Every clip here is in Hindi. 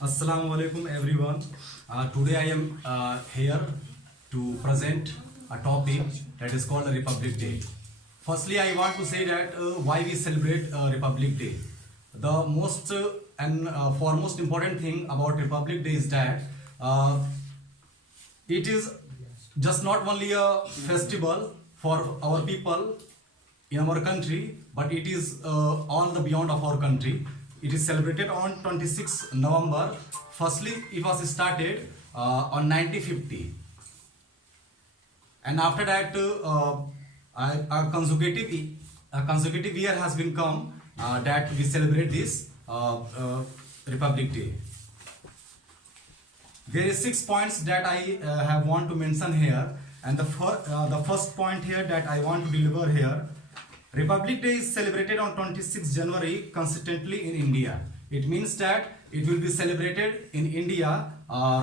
Assalamu alaikum everyone. Today I am here to present a topic that is called Republic Day. Firstly, I want to say that why we celebrate Republic Day. The most and foremost important thing about Republic Day is that it is just not only a festival for our people in our country, but it is all the beyond of our country. It is celebrated on 26 November. Firstly, it was started on 1950, and after that, a consecutive year has been come that we celebrate this Republic Day. There is 6 points that I have want to mention here, and the first point here that I want to deliver here. Republic Day is celebrated on 26 January consistently in India. It means that it will be celebrated in India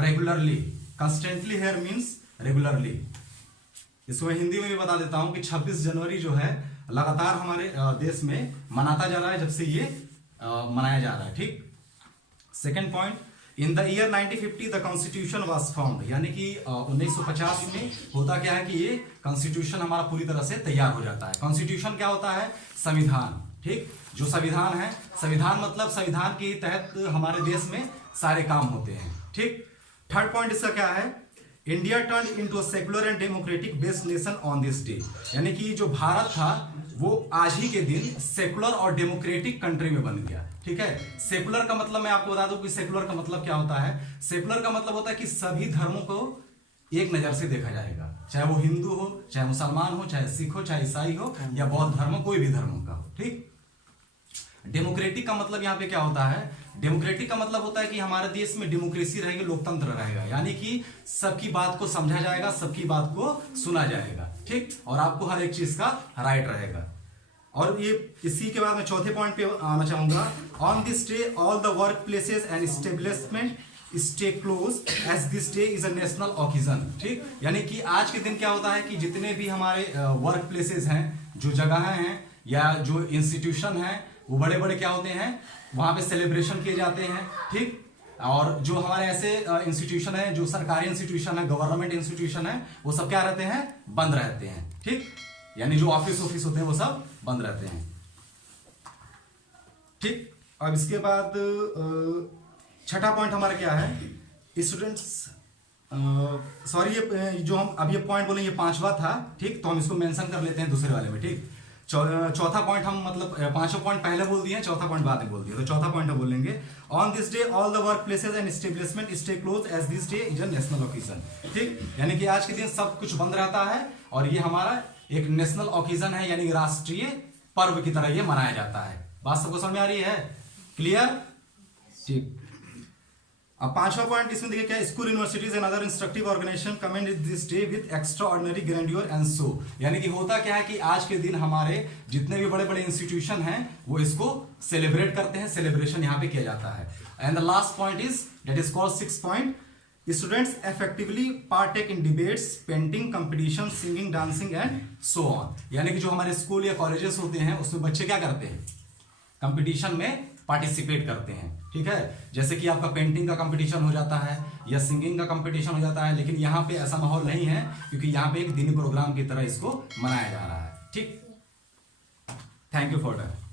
regularly. Constantly here means regularly. इसको मैं हिंदी में भी बता देता हूँ कि 26 जनवरी जो है लगातार हमारे देश में मनाता जा रहा है, जब से ये मनाया जा रहा है. ठीक. Second point, in the year 1950 the constitution was found, यानी कि 1950 में होता क्या है कि ये कॉन्स्टिट्यूशन हमारा पूरी तरह से तैयार हो जाता है. कॉन्स्टिट्यूशन क्या होता है? संविधान. ठीक. जो संविधान है, संविधान मतलब संविधान के तहत हमारे देश में सारे काम होते हैं. ठीक. थर्ड पॉइंट इसका क्या है? India turn into a secular and democratic based nation on this day, यानी कि जो भारत था वो आज ही के दिन सेकुलर और डेमोक्रेटिक कंट्री में बन गया. ठीक है. सेकुलर का मतलब मैं आपको बता दूं कि सेकुलर का मतलब क्या होता है. सेकुलर का मतलब होता है कि सभी धर्मों को एक नजर से देखा जाएगा, चाहे वो हिंदू हो, चाहे मुसलमान हो, चाहे सिख हो, चाहे ईसाई हो, या बौद्ध धर्म, कोई भी धर्म का हो. ठीक. डेमोक्रेटिक का मतलब यहाँ पे क्या होता है? डेमोक्रेटिक का मतलब होता है कि हमारे देश में डेमोक्रेसी रहेगी, लोकतंत्र रहेगा, यानी कि सबकी बात को समझा जाएगा, सबकी बात को सुना जाएगा. ठीक. और आपको हर एक चीज का राइट रहेगा. और ये इसी के बाद मैं चौथे पॉइंट पे आना चाहूंगा. On this day all the work places and establishment stay close as this day is a national occasion. ठीक. यानी कि आज के दिन क्या होता है कि जितने भी हमारे वर्क प्लेसेस हैं, जो जगह हैं या जो इंस्टीट्यूशन हैं, वो बड़े बड़े क्या होते हैं, वहां पे सेलिब्रेशन किए जाते हैं. ठीक. और जो हमारे ऐसे इंस्टीट्यूशन है, जो सरकारी इंस्टीट्यूशन है, गवर्नमेंट इंस्टीट्यूशन है, वो सब क्या रहते हैं? बंद रहते हैं. ठीक. यानी जो ऑफिस होते हैं वो सब बंद रहते हैं. ठीक. अब इसके बाद छठा पॉइंट हमारा क्या है? स्टूडेंट्स सॉरी, ये जो हम अब ये पॉइंट बोले ये पांचवा था. ठीक. तो हम इसको मेंशन कर लेते हैं दूसरे वाले में. ठीक. चौथा पॉइंट हम मतलब पांचों पॉइंट पहले बोल दिए, चौथा पॉइंट बाद में बोल दिया. तो चौथा पॉइंट हम बोलेंगे on this day all the work places and establishment stay close as this day is a national occasion. ठीक. यानी कि आज के दिन सब कुछ बंद रहता है और ये हमारा एक नेशनल ओकेजन है, यानी राष्ट्रीय पर्व की तरह ये मनाया जाता है. बात सबको समझ में आ रही है? क्लियर? ठीक. अब पांचवा पॉइंट इसमें देखिए क्या, school universities and other instructive organization commend this day with extraordinary grandeur and so, यानी कि होता क्या है कि आज के दिन हमारे जितने भी बड़े बड़े इंस्टीट्यूशन हैं वो इसको सेलिब्रेट करते हैं, सेलिब्रेशन यहाँ पे किया जाता है. And the last point is that is called 6 point, students effectively partake in debates, painting competition, singing, dancing and so on. यानी कि जो हमारे स्कूल या कॉलेजेस होते हैं उसमें बच्चे क्या करते हैं? कंपटीशन में पार्टिसिपेट करते हैं. ठीक है. जैसे कि आपका पेंटिंग का कंपटीशन हो जाता है या सिंगिंग का कंपटीशन हो जाता है, लेकिन यहाँ पे ऐसा माहौल नहीं है क्योंकि यहाँ पे एक दीनी प्रोग्राम की तरह इसको मनाया जा रहा है. ठीक. Thank you for that.